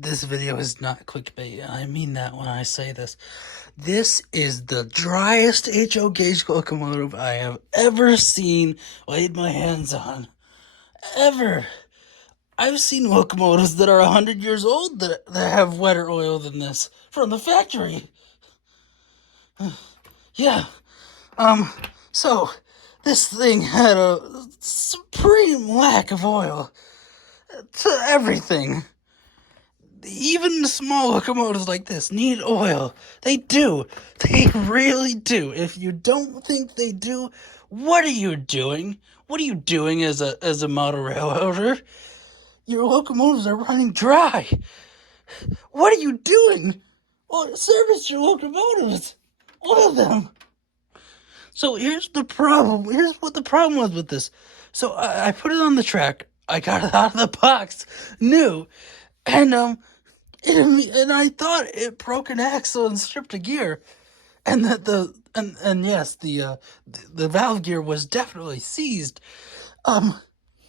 this video is not clickbait. I mean that when I say this. This is the driest HO gauge locomotive I have ever seen, laid my hands on. Ever. I've seen locomotives that are 100 years old that have wetter oil than this from the factory. Yeah. So this thing had a supreme lack of oil to everything. Even small locomotives like this need oil. They do. They really do. If you don't think they do, what are you doing? What are you doing as a model railroader? Your locomotives are running dry. What are you doing? Well, service your locomotives. All of them. So here's the problem. Here's what the problem was with this. So I put it on the track. I got it out of the box, new, and I thought it broke an axle and stripped a gear, and that the valve gear was definitely seized.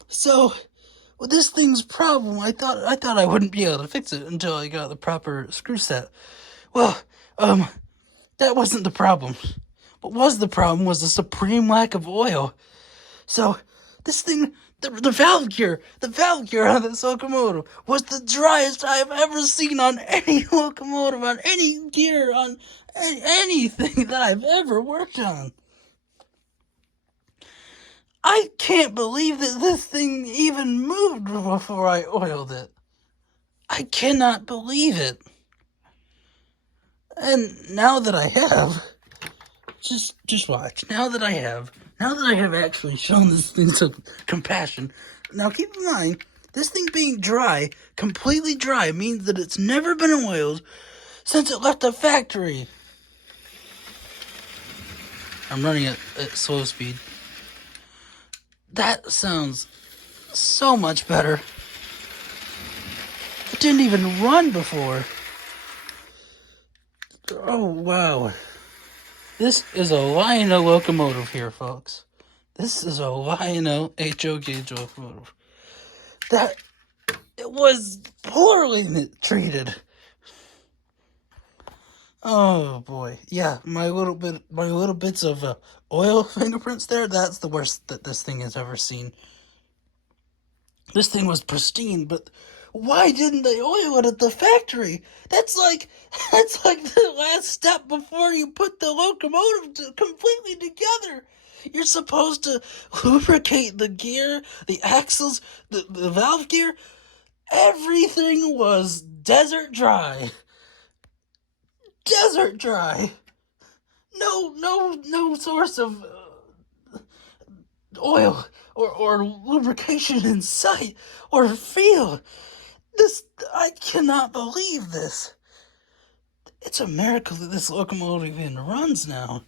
So with this thing's problem, I thought I wouldn't be able to fix it until I got the proper screw set. Well, that wasn't the problem. What was the problem was the supreme lack of oil. So this thing, the valve gear on this locomotive was the driest I've ever seen on any locomotive, on any gear, on anything that I've ever worked on. I can't believe that this thing even moved before I oiled it. I cannot believe it. And now that I have, just watch. Now that I have actually shown this thing some compassion. Now keep in mind, this thing being dry, completely dry, means that it's never been oiled since it left the factory. I'm running at slow speed. That sounds so much better. It didn't even run before. Oh, wow. This is a Lion-O locomotive here, folks. This is a Lion-O HO gauge locomotive. That it was poorly treated. Oh boy, yeah, my little bits of oil fingerprints there. That's the worst that this thing has ever seen. This thing was pristine, but why didn't they oil it at the factory? That's like the last step before you put the locomotive completely together. You're supposed to lubricate the gear, the axles, the valve gear. Everything was desert dry. Desert dry. No source of oil or lubrication in sight or feel. I cannot believe this. It's a miracle that this locomotive even runs now.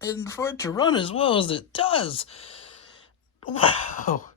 And for it to run as well as it does. Wow.